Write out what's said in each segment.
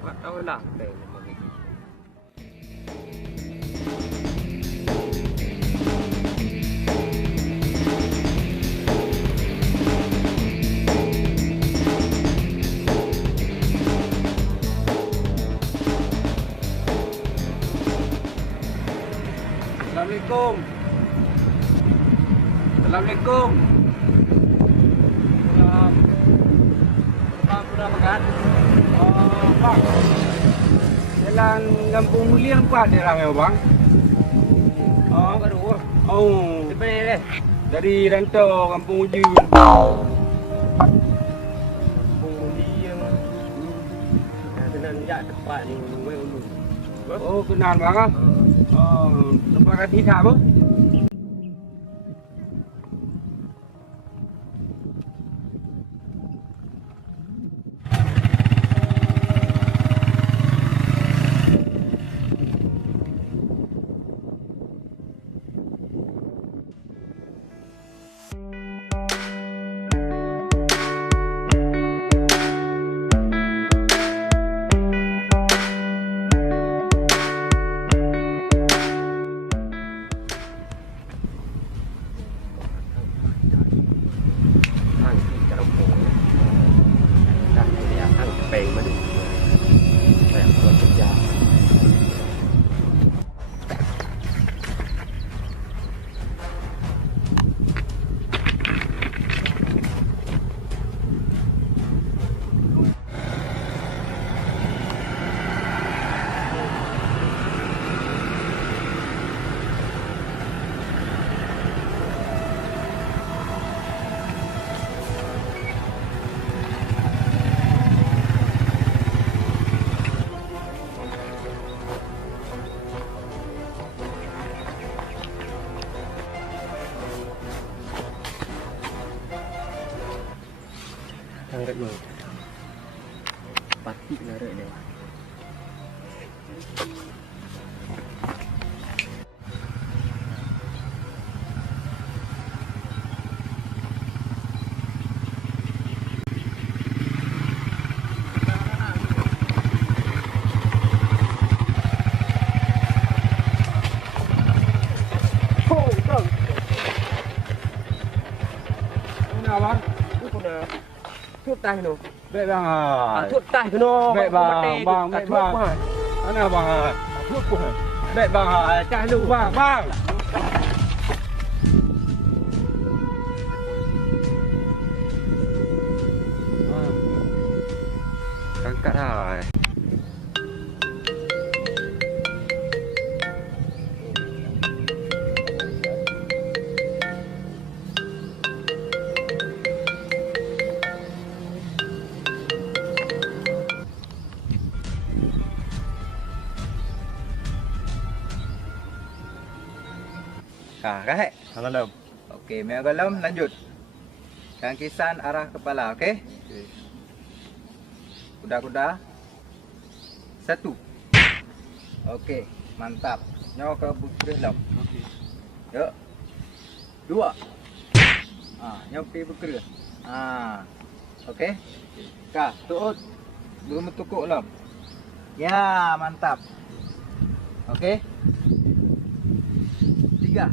Enggak tahu lah. Assalamualaikum. Assalamualaikum. Bang, sudah makan? Oh, bang. Jalan Kampung Mulia apa ada ramai bang? Oh, baru. Oh, di mana ni? Dari Rantau Kampung Uji. Kampung Mulia. Kenal jak tempat ni Wei Ulu. Oh, kenal bang ah? Oh, tempat kaki tak apa? Angkat dulu. Pati narik dia. Oh, bang. Kenal bang? Itu pun thuốc tay nó. Baik bang. Thuốc tay nó. Baik bang, bang, baik bang. Mana bang? Thuốc pun. Baik bang, cak dulu bang, bang. Angkat dah. Right. Dalam. Okey, Mea Galam lanjut. Kangkisan arah kepala, okey? Kuda-kuda. 1. Okey, mantap. Nyawa ke berkerih lam. Okey. Yuk. 2. Nyawa pergi berkerih. Okey. Kah, tuut. Belum tukuk lam. Ya, mantap. Okey. 3.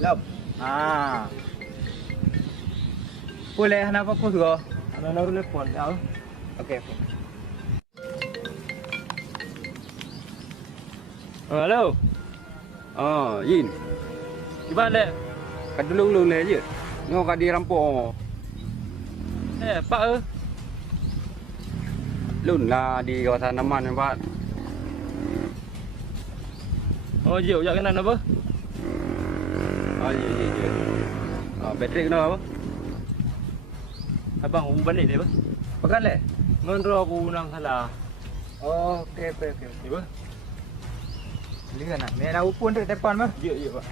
Lam. Boleh nak fokus ke? Ana naruh telefon dah. Okey. Halo. Yin. Di mana? Kat dulu ni je. Ngau kat di rampok. Pak Lun lah di kawasan Aman ni, Pak. Oh, jauh jak kanan apa? Ya. Bateri kena apa? Abang aku balik dia apa? Pekan le? Ngendro aku nang salah. Oh, okey. Ni apa? Lihat nak. Ni nak upun dekat depan mah. Ya, Pak.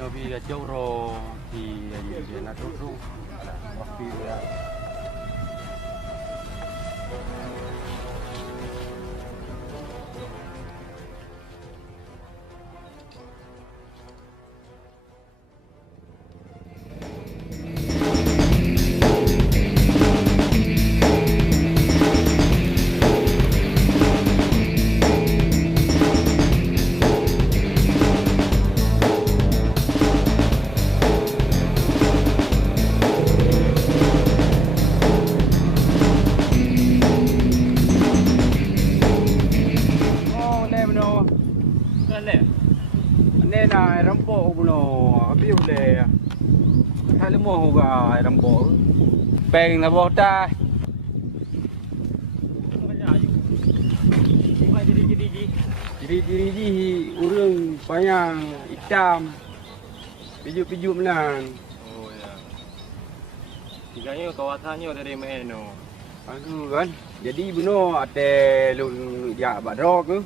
Nyobi jauh ro di nak duduk. Waktu dia Nên là rắm bộ nó biết là thay lúc mùa gà rắm bộ bèn là bộ ta jadi urang banyak hitam biju menan. Oh ya. Tiganya kawasannya dari mana? Aduh kan. Jadi beno ada lu ya badro ke.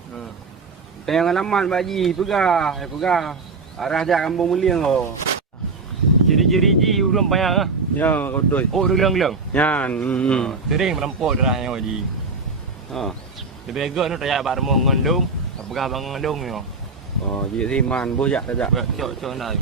Yang alaman baji pegah arah jak kampung Muliang oh. Jiri-jiri urang banyak ah. Ya kodoi. Oh ulang-ulang. Yan. Sering merampok darahnya waji. Ha. Lebih agak tu tak bar mo ngandung, pegah bang ngandung yo. Oh, jadi riman bojak saja. Cok ndai.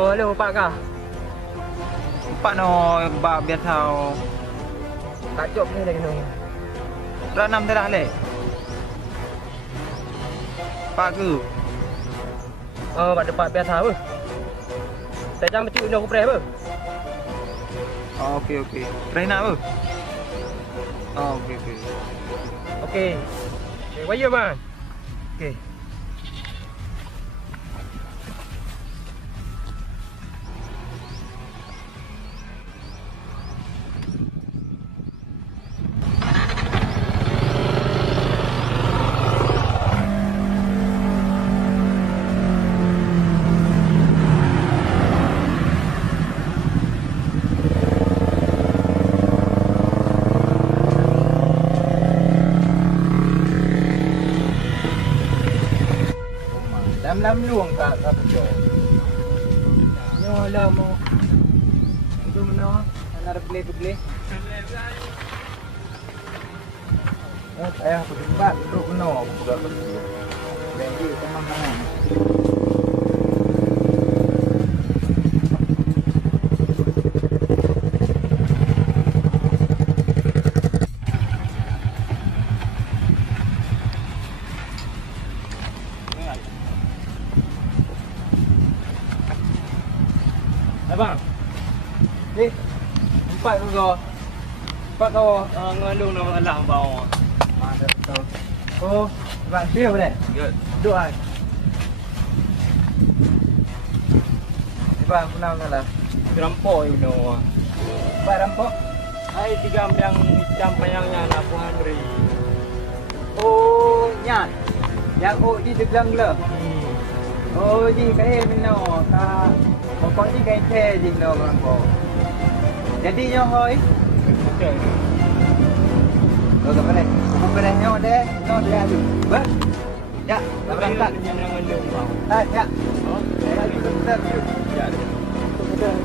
Ờ, liệu bạn cả bạn nó bà biết sao đã trộm như này rồi ra năm thế đã lệ bà cứ bạn được bạn biết sao bơ tại sao mà chịu đâu có bè bơ ok đây nào bơ ok để quay giờ mà ok. Lắm luôn cả chỗ nyo mo itu meno ada beli saya berdebat duduk meno bukan jadi teman-teman Bang. Ni, empat kau. Empat kau Ngandung nama Allah bawah. Mantap betul. Oh, bạn siêu này. Good. Dua ai. Bang, kenal lah. Rampok you know. Pak rampok. Hai tiga yang hitam payangnya anak Henry. Oh, nyan. Yang di degang le. Oh, di kai meno ka. Pokok ni kai the di no rampok. Jadi nyo hoi. Betul. Kau boleh. Kau boleh nyo deh. No dia tu. Ba. Ya, berangkat. Yang ngandung bang. Ya. Oh, saya bentar. Ya. Betul.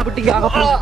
bertiga kapal.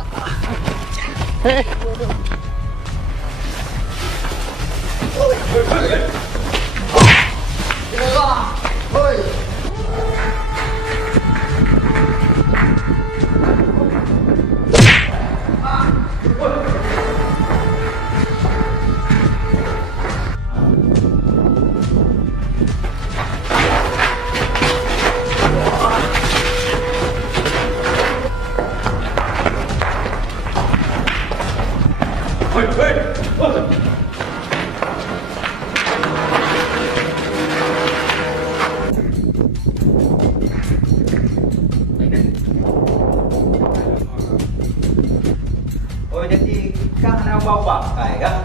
Oh jadi kang nak bawa pakai kan?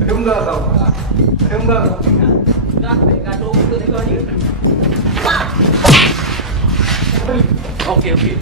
Belum enggak kau? Belum enggak kau? Dah, kat tu kita tengok je. Okey.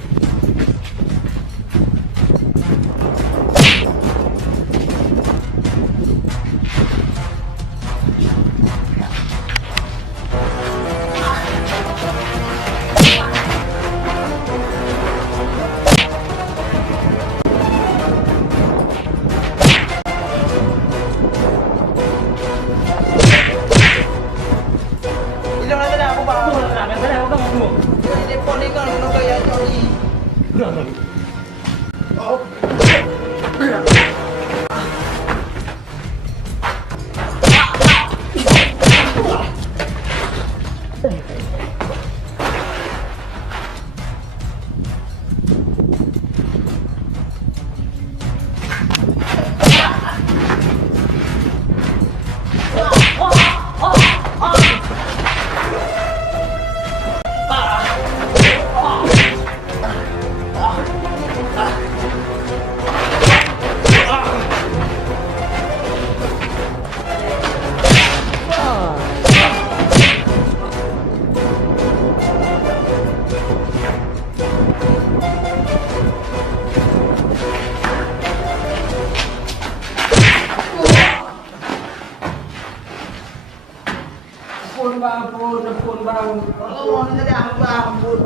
Ampun bang. Oh, ni tadi ampun.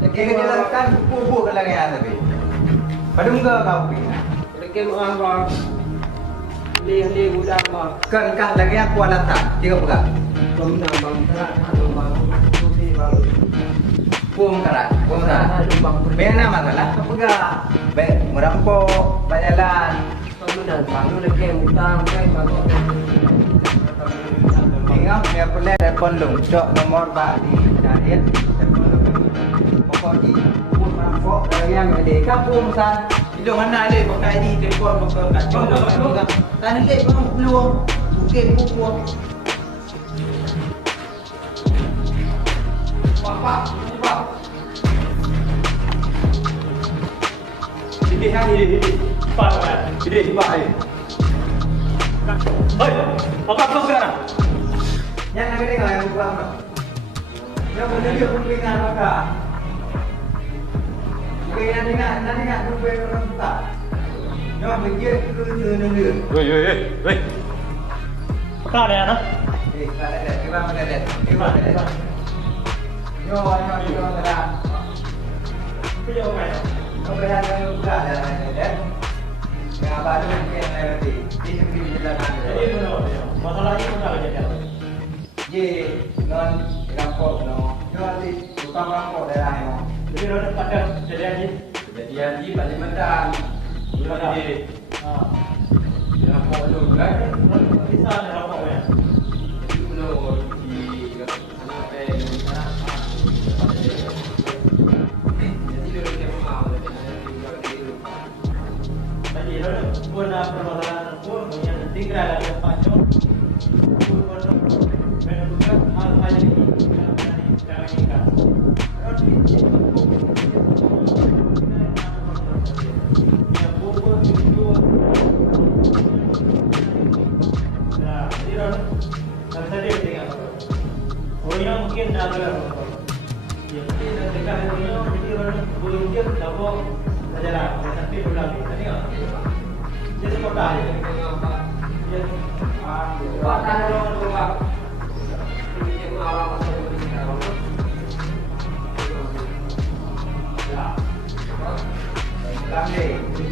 Lagi kita kan buku ke lagi tapi. Pada muka kau pergi. Lagi bang bang. Li budak bang. Kan lagi aku alat tak? Tiga buka. Bang bang terat bang. Sufi bang. Pum karat. Bang. Bena masalah. Buka. Baik, merampok, banyalan. Benar bang. Lu lagi utang kan bang. Ingat dia boleh telefon lu. Cok nomor Pak di Daniel. Telefon lu. Pokok di pun merampok yang ada kampung san. Itu mana ada pakai di telefon buka kacau. Tanah lek pun peluang. Mungkin buku. Pak. Ini Pak. Ini Pak. Hei, apa kau sekarang? Yang nak tengok yang buka apa? Yang mana dia pembinaan maka? Bukan yang tengok bukan orang tak. Yang begitu ke negeri. Wei. Apa ada anak? Tak ada. Kita ada. Yo, ada. Punya orang. Kau berada yang buka ada. Yang apa tu yang nanti. Ini mesti dijelaskan. Jadi masalahnya apa saja? Ye, non rampok no. Yo nanti tukang rampok daerah no. Jadi orang pada kejadian Di Kalimantan. Jadi Rampok lu kan? bisa ada apa ya? Jadi belum di sana sana. Jadi dia mau Tadi orang pun ada permasalahan pun yang tinggal ada panjang. Menentukan hal-hal ini sekarang ini. Yang pukul itu. Nah, jadi orang tadi tengok. Orang mungkin ada. Yang kita dekat dengan jadi orang boleh dia dapat sajalah. Tapi ulang tengok. Jadi kota ya. Ya. Pak tolong Pak. Ini orang masuk di sini. Ya. Lambe.